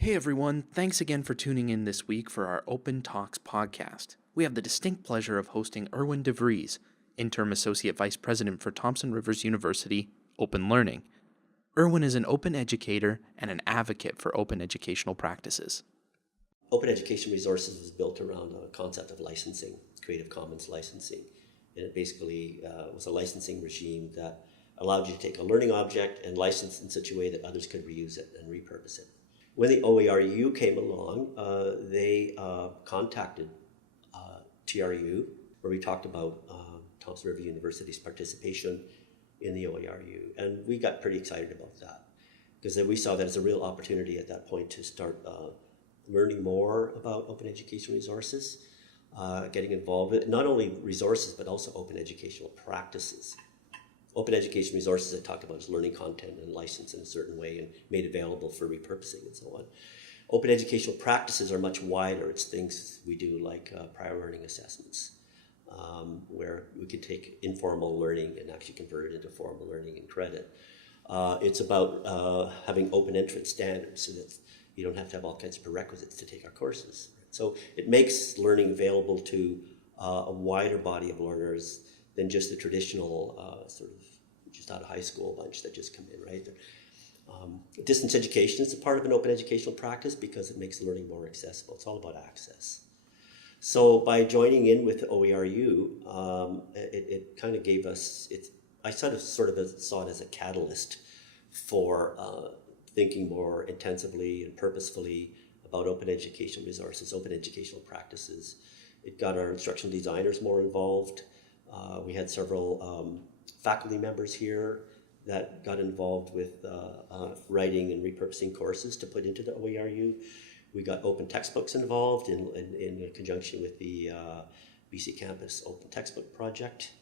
Hey everyone, thanks again for tuning in this week for our Open Talks podcast. We have the distinct pleasure of hosting Irwin Devries, Interim Associate Vice President for Thompson Rivers University Open Learning. Irwin is an open educator and an advocate for open educational practices. Open Education Resources was built around a concept of licensing, Creative Commons licensing. And it basically was a licensing regime that allowed you to take a learning object and license it in such a way that others could reuse it and repurpose it. When the OERu came along, they contacted TRU, where we talked about Thompson River University's participation in the OERu. And we got pretty excited about that because we saw that as a real opportunity at that point to start learning more about open education resources, getting involved with not only resources, but also open educational practices. Open education resources I talked about is learning content and licensed in a certain way and made available for repurposing and so on. Open educational practices are much wider. It's things we do like prior learning assessments, where we can take informal learning and actually convert it into formal learning and credit. It's about having open entrance standards so that you don't have to have all kinds of prerequisites to take our courses. So it makes learning available to a wider body of learners than just the traditional sort of just out of high school bunch that just come in, right? Distance education is a part of an open educational practice because it makes learning more accessible. It's all about access. So by joining in with OERu, it kind of gave us, I sort of saw it as a catalyst for thinking more intensively and purposefully about open educational resources, open educational practices. It got our instructional designers more involved. We had several faculty members here that got involved with writing and repurposing courses to put into the OERu. We got open textbooks involved in conjunction with the BC Campus Open Textbook Project.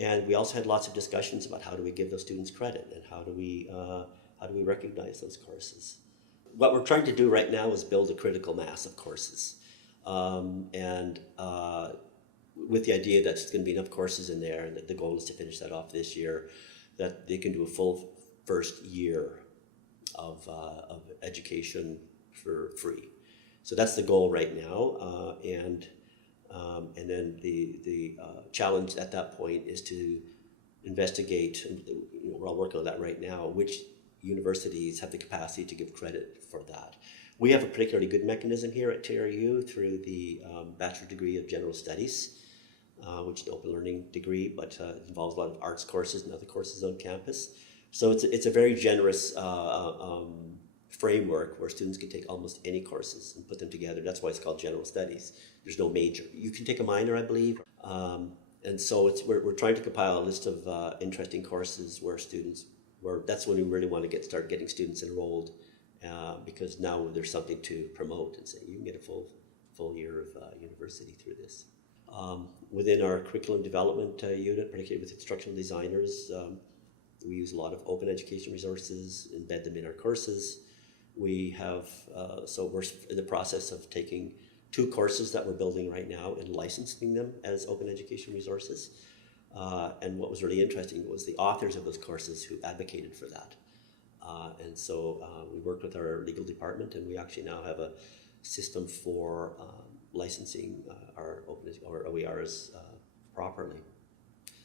And we also had lots of discussions about how do we give those students credit and how do we recognize those courses. What we're trying to do right now is build a critical mass of courses. With the idea that there's going to be enough courses in there and that the goal is to finish that off this year, that they can do a full first year of education for free. So that's the goal right now. And then the challenge at that point is to investigate, and we're all working on that right now, which universities have the capacity to give credit for that. We have a particularly good mechanism here at TRU through the Bachelor Degree of General Studies, which is an open learning degree, but it involves a lot of arts courses and other courses on campus. So it's a very generous framework where students can take almost any courses and put them together. That's why it's called General Studies. There's no major. You can take a minor, I believe. And so we're trying to compile a list of interesting courses where that's when we really want to start getting students enrolled, because now there's something to promote and say you can get a full year of university through this. Within our curriculum development unit, particularly with instructional designers, we use a lot of open education resources, embed them in our courses. We have, so we're in the process of taking 2 courses that we're building right now and licensing them as open education resources. And what was really interesting was the authors of those courses who advocated for that. And so we worked with our legal department, and we actually now have a system for licensing our OERs properly.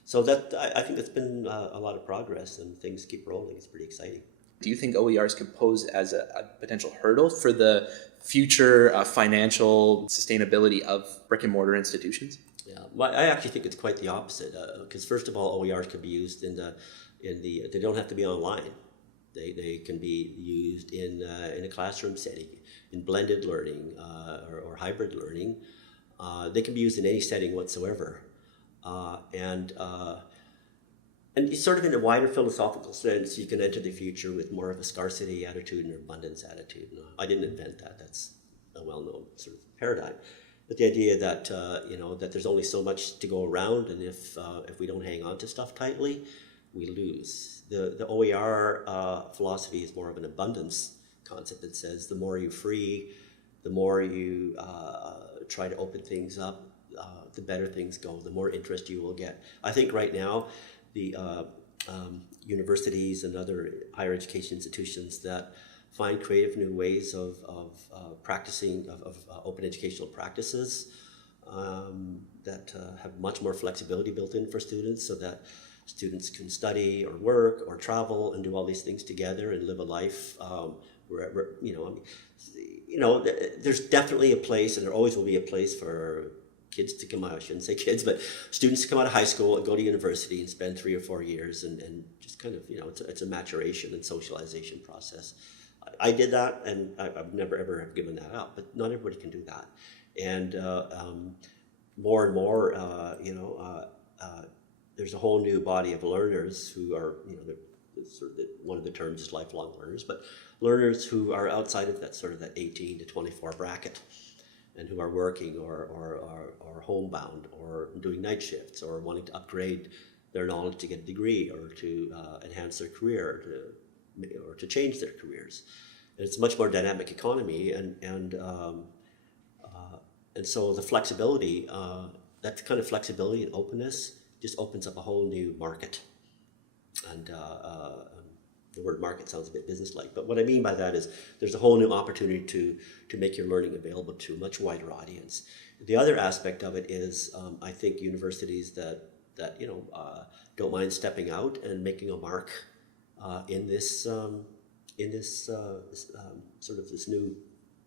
So that I think that's been a lot of progress, and things keep rolling. It's pretty exciting. Do you think OERs could pose as a potential hurdle for the future financial sustainability of brick and mortar institutions? Yeah, well, I actually think it's quite the opposite. Because first of all, OERs can be used they don't have to be online. They can be used in a classroom setting, in blended learning or hybrid learning. They can be used in any setting whatsoever, and sort of in a wider philosophical sense, you can enter the future with more of a scarcity attitude and an abundance attitude. I didn't invent that. That's a well-known sort of paradigm. But the idea that that there's only so much to go around, and if we don't hang on to stuff tightly, we lose. The OER philosophy is more of an abundance concept that says the more you free, the more you try to open things up, the better things go, the more interest you will get. I think right now, the universities and other higher education institutions that find creative new ways of practicing, of open educational practices that have much more flexibility built in for students, so that students can study or work or travel and do all these things together and live a life wherever, there's definitely a place, and there always will be a place for kids to come out, I shouldn't say kids, but students to come out of high school and go to university and spend 3 or 4 years and just kind of, it's a maturation and socialization process. I did that, and I've never ever have given that up, but not everybody can do that. And more and more, there's a whole new body of learners who are, one of the terms is lifelong learners, but learners who are outside of that sort of that 18 to 24 bracket, and who are working or homebound or doing night shifts or wanting to upgrade their knowledge to get a degree or to enhance their career or to change their careers. And it's a much more dynamic economy, and so the flexibility, that kind of flexibility and openness just opens up a whole new market. And the word market sounds a bit businesslike, but what I mean by that is there's a whole new opportunity to make your learning available to a much wider audience. The other aspect of it is, I think universities that don't mind stepping out and making a mark in this sort of this new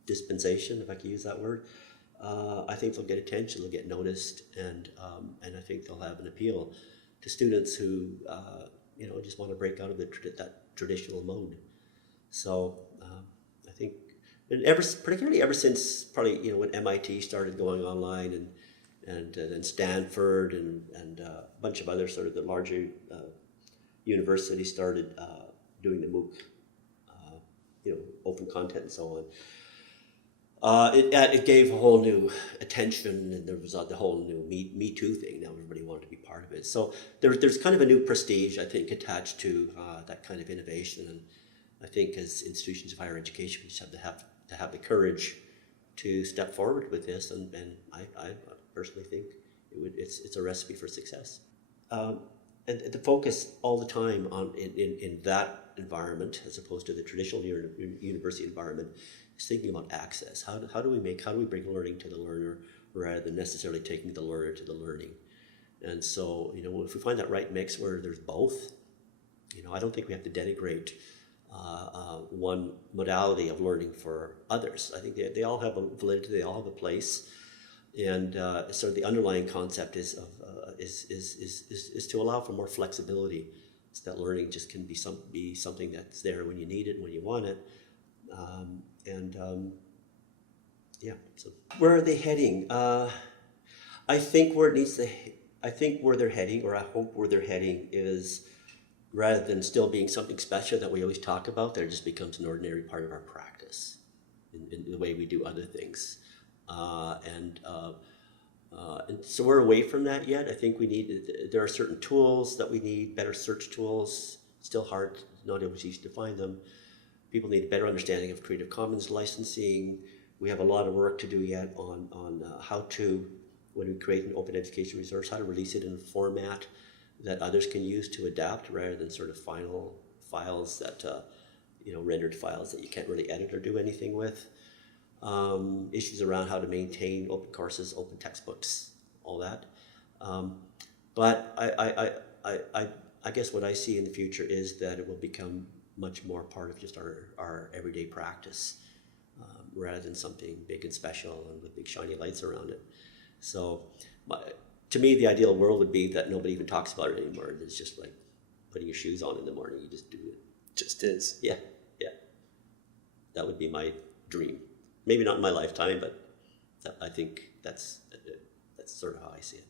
dispensation, if I can use that word. I think they'll get attention, they'll get noticed, and I think they'll have an appeal to students who just want to break out of that traditional mode. So I think, and particularly ever since probably when MIT started going online, and then Stanford and a bunch of other sort of the larger universities started doing the MOOC, open content and so on. It gave a whole new attention, and there was the whole new Me Too thing. Now everybody wanted to be part of it. So there's kind of a new prestige, I think, attached to that kind of innovation. And I think as institutions of higher education, we just have to have the courage to step forward with this. And I personally think it's a recipe for success. And the focus all the time on in that environment, as opposed to the traditional university environment, is thinking about access. How do we bring learning to the learner rather than necessarily taking the learner to the learning? And so, if we find that right mix where there's both, I don't think we have to denigrate one modality of learning for others. I think they all have a validity, they all have a place, and so the underlying concept is to allow for more flexibility, so that learning just can be something that's there when you need it, when you want it. So where are they heading? I think where they're heading, or I hope where they're heading, is rather than still being something special that we always talk about, that it just becomes an ordinary part of our practice in the way we do other things. And so we're away from that yet. I think there are certain tools that we need, better search tools. Still hard, not always easy to find them. People need a better understanding of Creative Commons licensing. We have a lot of work to do yet on how to, when we create an open education resource, how to release it in a format that others can use to adapt, rather than sort of final files that, rendered files that you can't really edit or do anything with. Issues around how to maintain open courses, open textbooks, all that. But I guess what I see in the future is that it will become much more part of just our everyday practice, rather than something big and special and with big shiny lights around it. So to me, the ideal world would be that nobody even talks about it anymore. It's just like putting your shoes on in the morning. You just do it. Just is. Yeah. That would be my dream. Maybe not in my lifetime, but I think that's sort of how I see it.